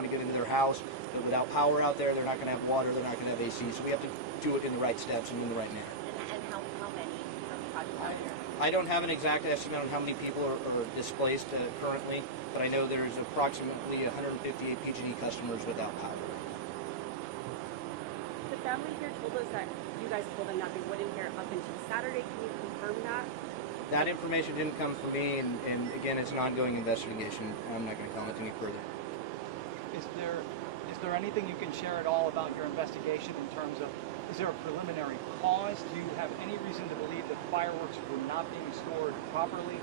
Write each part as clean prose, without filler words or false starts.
want to get into their house, but without power out there, they're not going to have water, they're not going to have AC, so we have to do it in the right steps and in the right manner. And how many are here? I don't have an exact estimate on how many people are displaced currently, but I know there's approximately 158 PG&E customers without power. The family here told us that you guys told them that they wouldn't hear up until Saturday. Can you confirm that? That information didn't come from me, and again, it's an ongoing investigation. I'm not going to comment any further. Is there anything you can share at all about your investigation in terms of, is there a preliminary cause? Do you have any reason to believe that fireworks were not being stored properly?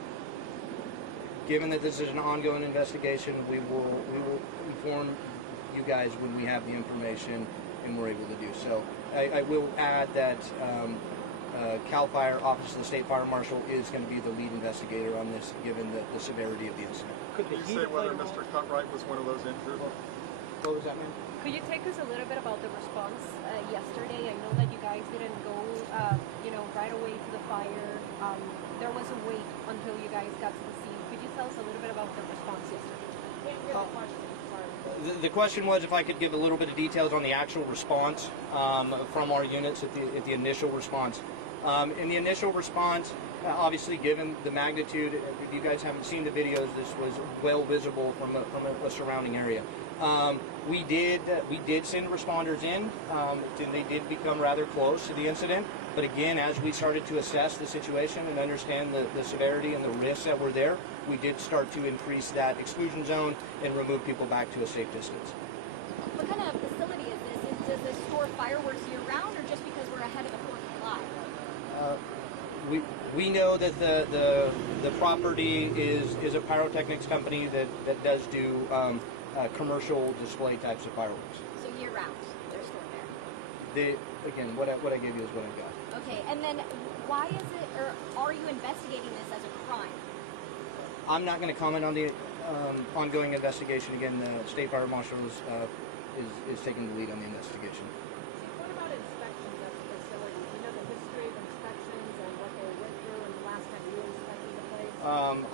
Given that this is an ongoing investigation, we will inform you guys when we have the information and we're able to do so. I will add that CAL FIRE, Office of the State Fire Marshal, is going to be the lead investigator on this, given the severity of the incident. Could you say whether Mr. Cutright was one of those injured? What was that, ma'am? Could you take us a little bit about the response yesterday? I know that you guys didn't go, right away to the fire. There was a wait until you guys got to the scene. Could you tell us a little bit about the response yesterday? The question was if I could give a little bit of details on the actual response from our units at the initial response. In the initial response, obviously, given the magnitude, if you guys haven't seen the videos, this was well visible from a surrounding area. We did send responders in, and they did become rather close to the incident. But again, as we started to assess the situation and understand the severity and the risks that were there, we did start to increase that exclusion zone and remove people back to a safe distance. What kind of facility is this? Does this store fireworks year-round, or just because we're ahead of the 4th of July? We know that the property is a pyrotechnics company that does do commercial display types of fireworks. So year-round, they're stored there. Again, what I gave you is what I got. Okay, and then why is it, or are you investigating this as a crime? I'm not going to comment on the ongoing investigation. Again, the State Fire Marshal is taking the lead on the investigation. What about inspections of the facilities? You know the history of inspections and what they went through and the last time you inspected the place?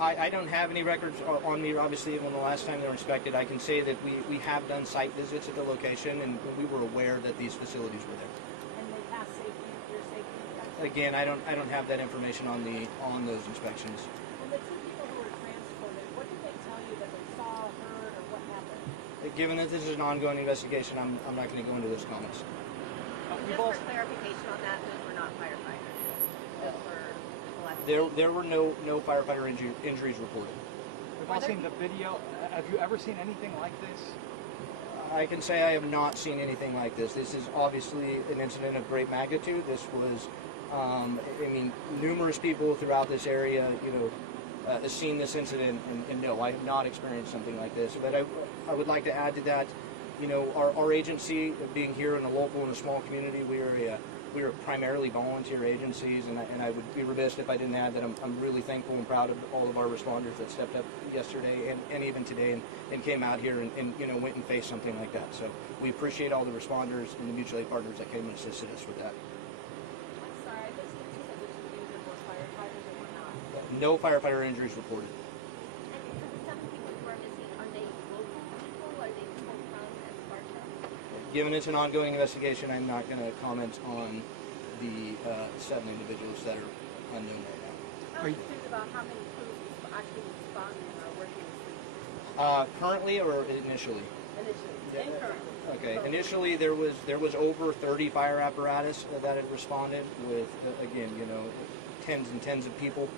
I don't have any records on me, obviously, when the last time they were inspected. I can say that we have done site visits at the location, and we were aware that these facilities were there. And they passed your safety inspections? Again, I don't have that information on those inspections. And the two people who were transported, what did they tell you that they saw, heard, or what happened? Given that this is an ongoing investigation, I'm not going to go into those comments. Just for clarification on that, those were not firefighters. Those were There were no firefighter injuries reported. We've all seen the video. Have you ever seen anything like this? I can say I have not seen anything like this. This is obviously an incident of great magnitude. This was, numerous people throughout this area, have seen this incident, and no, I have not experienced something like this. But I would like to add to that, our agency, being here in a local and a small community, we are primarily volunteer agencies, and I would be remiss if I didn't add that I'm really thankful and proud of all of our responders that stepped up yesterday and even today and came out here and went and faced something like that. So we appreciate all the responders and the mutual aid partners that came and assisted us with that. I'm sorry, this is that there's injured more firefighters or not? No firefighter injuries reported. And for the 7 people who are missing, are they local people? Are they people from Sparta? Given it's an ongoing investigation, I'm not going to comment on the 7 individuals that are unknown right now. How confused about how many crews actually responding or working with police? Currently or initially? Initially. And currently. Okay. Initially, there was over 30 fire apparatus that had responded with, again, tens and tens of people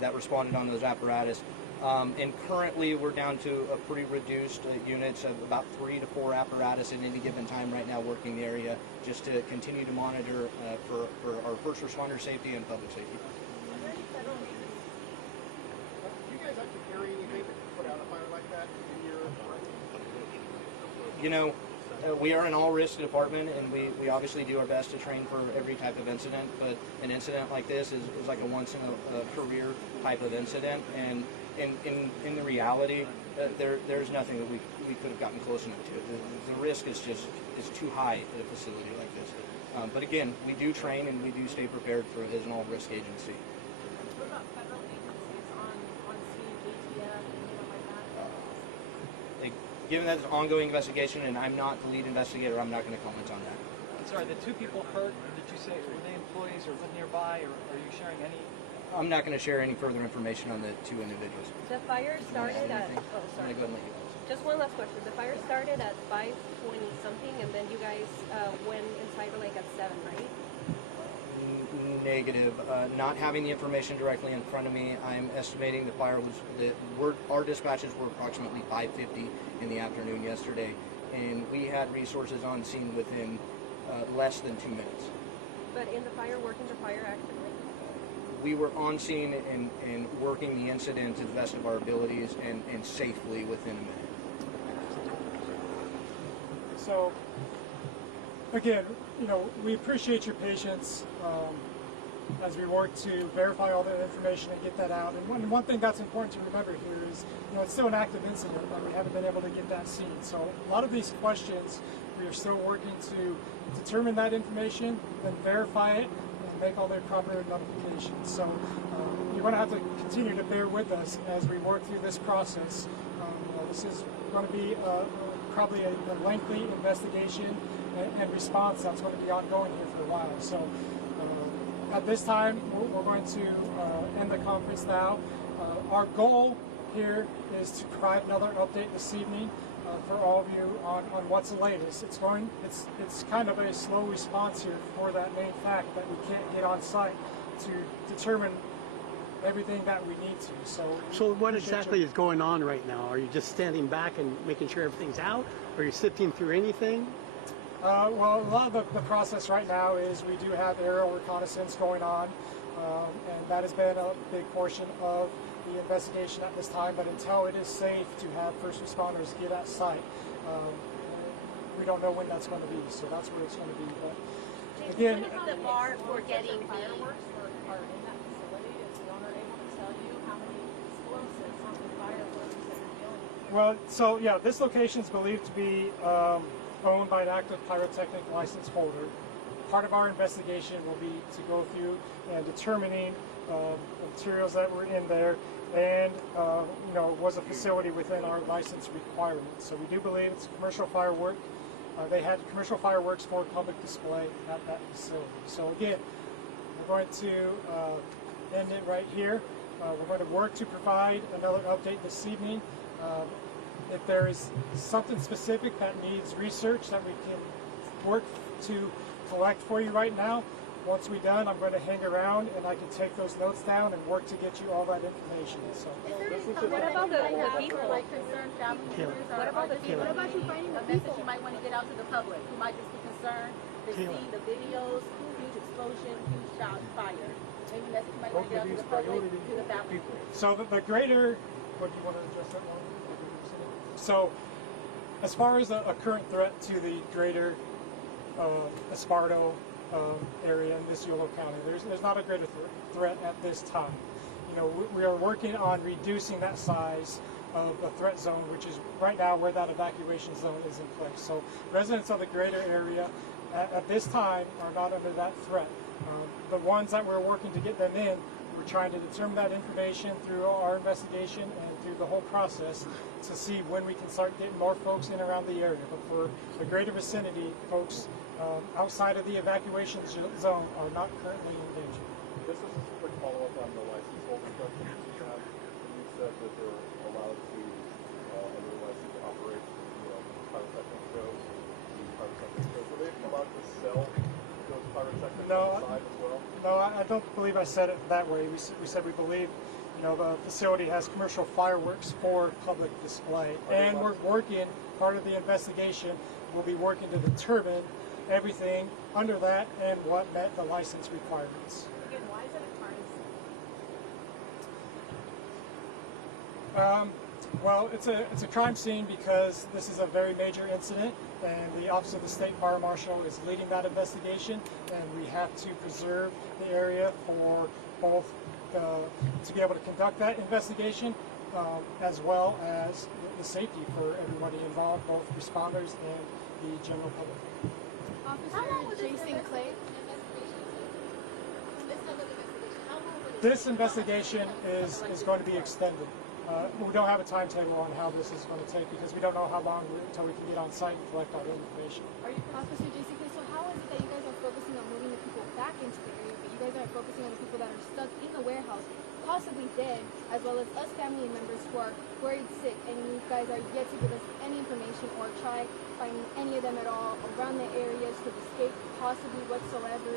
that responded on those apparatus. And currently, we're down to a pretty reduced units of about 3 to 4 apparatus at any given time right now working the area, just to continue to monitor for our first responder safety and public safety. Are there any federal agencies? Do you guys have to carry anything to put out a fire like that in your We are an all-risk department, and we obviously do our best to train for every type of incident, but an incident like this is like a once-in-a-career type of incident, and in the reality, there's nothing that we could have gotten close enough to. The risk is too high at a facility like this. But again, we do train and we do stay prepared for as an all-risk agency. What about federal agencies on scene, ATF, anything like that? given that it's an ongoing investigation and I'm not the lead investigator, I'm not going to comment on that. I'm sorry, the 2 people hurt, did you say, were they employees or lived nearby, or are you sharing any? I'm not going to share any further information on the 2 individuals. The fire started at, I'm sorry. going to go ahead and let you guys. Just one last question. The fire started at 5:20 something, and then you guys went inside like at 7, right? Negative. Not having the information directly in front of me, I'm estimating the fire was, our dispatches were approximately 5:50 in the afternoon yesterday, and we had resources on scene within less than 2 minutes. But in the fire, working the fire actively? We were on scene and working the incident to the best of our abilities and safely within a minute. So, again, you know, we appreciate your patience as we work to verify all the information and get that out. And one thing that's important to remember here is, you know, it's still an active incident, but we haven't been able to get that seen. So a lot of these questions, we are still working to determine that information, then verify it, and make all the proper notifications. So you're going to have to continue to bear with us as we work through this process. You know, this is going to be probably a lengthy investigation and response that's going to be ongoing here for a while. So at this time, we're going to end the conference now. Our goal here is to provide another update this evening for all of you on what's the latest. It's kind of a slow response here for that main fact that we can't get on site to determine everything that we need to. So what exactly is going on right now? Are you just standing back and making sure everything's out? Are you sifting through anything? Well, a lot of the process right now is we do have aerial reconnaissance going on, and that has been a big portion of the investigation at this time. But until it is safe to have first responders get at site, we don't know when that's going to be. So that's where it's going to be. But again, What is the bar for getting Fireworks are in that facility. Is the owner able to tell you how many explosives, how many fireworks that you're dealing with? well, so yeah, this location is believed to be owned by an active pyrotechnic license holder. Part of our investigation will be to go through and determining the materials that were in there, and you know, was a facility within our license requirements. So we do believe it's commercial firework. They had commercial fireworks for public display at that facility. So again, we're going to end it right here. We're going to work to provide another update this evening. If there is something specific that needs research that we can work to collect for you right now, once we're done, I'm going to hang around and I can take those notes down and work to get you all that information. So, What about the people? Like concerned family members? What about the people? What about you finding a message you might want to get out to the public who might just be concerned to see the videos, huge explosion, huge shot, fire? Maybe message you might want to get out to the public, to the family. so the greater, what do you want to address that one? So, as far as a current threat to the greater Esparto area in Misiola County, there's not a greater threat at this time. You know, we are working on reducing that size of the threat zone, which is right now where that evacuation zone is in place. So residents of the greater area at this time are not under that threat. The ones that we're working to get them in, we're trying to determine that information through our investigation and through the whole process to see when we can start getting more folks in around the area. But for the greater vicinity, folks outside of the evacuation zone are not currently in danger. This is just a quick follow-up on the license holder question that you had. You said that they're allowed to, under the license, to operate, you know, pyrotechnic shows, these pyrotechnic shows. Are they allowed to sell those pyrotechnics on the side as well? No, I don't believe I said it that way. We said we believe, you know, the facility has commercial fireworks for public display. And we're working, part of the investigation, we'll be working to determine everything under that and what met the license requirements. Again, why is it a crime scene? Well, it's a crime scene because this is a very major incident, and the Office of the State Fire Marshal is leading that investigation, and we have to preserve the area for both to be able to conduct that investigation, as well as the safety for everybody involved, both responders and the general public. Officer Jason Clay. This investigation is going to be extended. we don't have a timetable on how this is going to take because we don't know how long until we can get on site and collect all the information. Officer JCK, so how is it that you guys are focusing on moving the people back into the area, but you guys aren't focusing on the people that are stuck in the warehouse, possibly dead, as well as us family members who are worried sick, and you guys are yet to give us any information or try finding any of them at all around the areas to escape possibly whatsoever.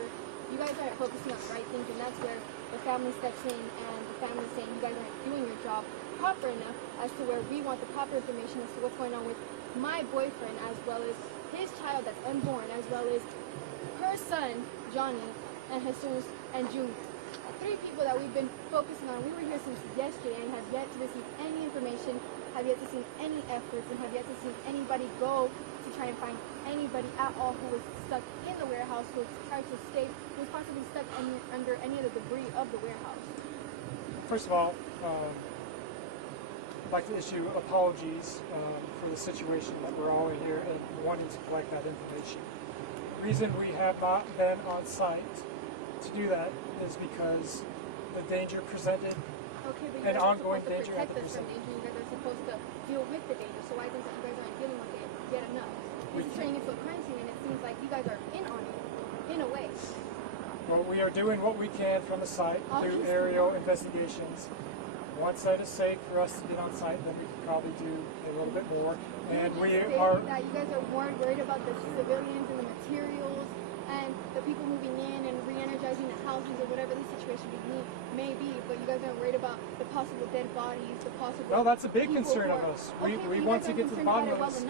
You guys aren't focusing on the right things, and that's where the family steps in and the family is saying you guys aren't doing your job proper enough as to where we want the proper information as to what's going on with my boyfriend, as well as his child that's unborn, as well as her son, Johnny, and Jesus and Junior. 3 people that we've been focusing on. We were here since yesterday and have yet to receive any information, have yet to see any efforts, and have yet to see anybody go to try and find anybody at all who was stuck in the warehouse, who was trying to escape, who was possibly stuck under any of the debris of the warehouse. First of all, I'd like to issue apologies for the situation that we're all in here and wanting to collect that information. The reason we have not been on site to do that is because the danger presented and ongoing danger at the present. You guys are supposed to deal with the danger, so why is it that you guys aren't dealing with it yet enough? This is turning into a crime scene, and it seems like you guys are in on it, in a way. Well, we are doing what we can from the site through aerial investigations. Once that is safe for us to get on site, then we can probably do a little bit more. And we are. That you guys are more worried about the civilians and the materials and the people moving in and re-energizing the houses or whatever the situation may be, but you guys aren't worried about the possible dead bodies, the possible. Well, that's a big concern of us. We want to get to the bottom of this.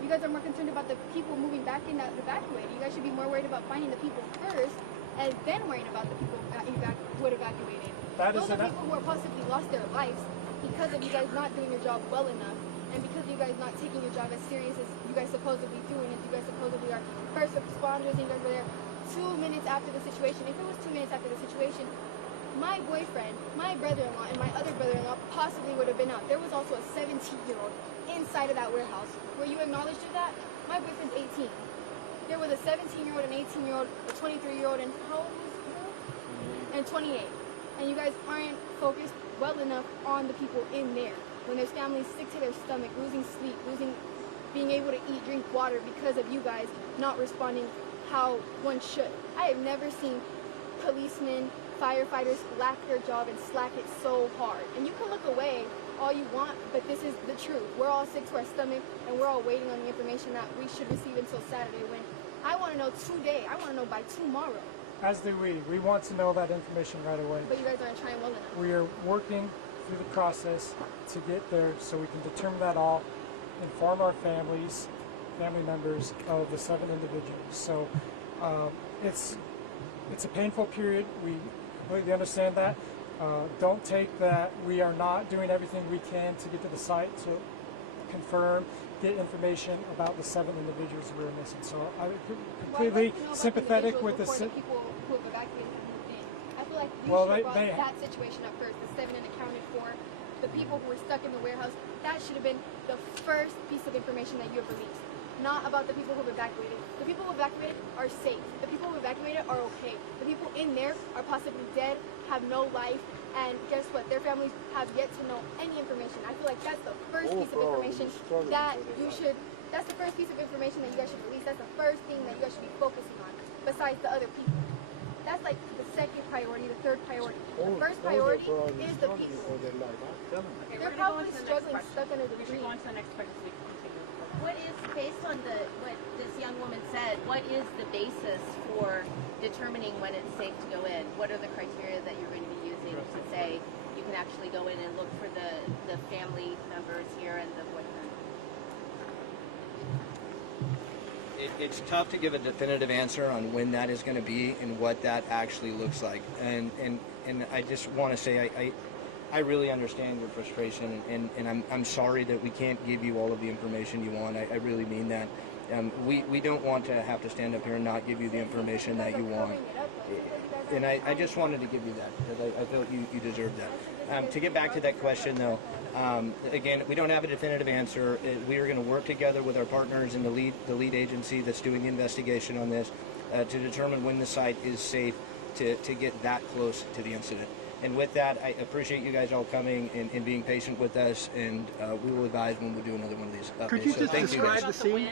You guys are more concerned about the people moving back in that evacuated. You guys should be more worried about finding the people first and then worrying about the people who had evacuated. Those are people who are possibly lost their lives because of you guys not doing your job well enough, and because you guys not taking your job as serious as you guys supposedly do, and if you guys supposedly are first responders and you guys were there 2 minutes after the situation. If it was 2 minutes after the situation, my boyfriend, my brother-in-law, and my other brother-in-law possibly would have been out. There was also a 17-year-old inside of that warehouse. Were you acknowledged to that? My boyfriend's 18. There was a 17-year-old, an 18-year-old, a 23-year-old, and how old was he? And 28. And you guys aren't focused well enough on the people in there. When there's families sick to their stomach, losing sleep, being able to eat, drink water because of you guys not responding how one should. I have never seen policemen, firefighters lack their job and slack it so hard. And you can look away all you want, but this is the truth. We're all sick to our stomach, and we're all waiting on the information that we should receive until Saturday, when I want to know today. I want to know by tomorrow. As do we. We want to know that information right away. But you guys aren't trying well enough. We are working through the process to get there so we can determine that all, inform our family members of the 7 individuals. So it's a painful period. We completely understand that. Don't take that we are not doing everything we can to get to the site to confirm, get information about the 7 individuals we were missing. So I'm completely sympathetic with the people who have evacuated have moved in. I feel like you should have brought that situation up first. The 7 unaccounted for, the people who were stuck in the warehouse. That should have been the first piece of information that you have released. Not about the people who have evacuated. The people who evacuated are safe. The people who evacuated are okay. The people in there are possibly dead, have no life, and guess what? Their families have yet to know any information. I feel like that's the first piece of information that you should. That's the first piece of information that you guys should release. That's the first thing that you guys should be focusing on, besides the other people. That's like the second priority, the third priority. The first priority is the people. Okay, They're probably struggling, stuck under the We should tree. go on to the next question so we can continue. What is, based on what this young woman said, what is the basis for determining when it's safe to go in? What are the criteria that you're going to be using to say you can actually go in and look for the family members here and the boyfriend? It's tough to give a definitive answer on when that is going to be and what that actually looks like. And I just want to say I really understand your frustration, and I'm sorry that we can't give you all of the information you want. I really mean that. We don't want to have to stand up here and not give you the information that you want. And I just wanted to give you that because I felt you deserved that. To get back to that question, though, again, we don't have a definitive answer. We are going to work together with our partners in the lead agency that's doing the investigation on this to determine when the site is safe to get that close to the incident. And with that, I appreciate you guys all coming and being patient with us, and we will advise when we do another one of these updates. Could you So just thank you guys. describe the scene?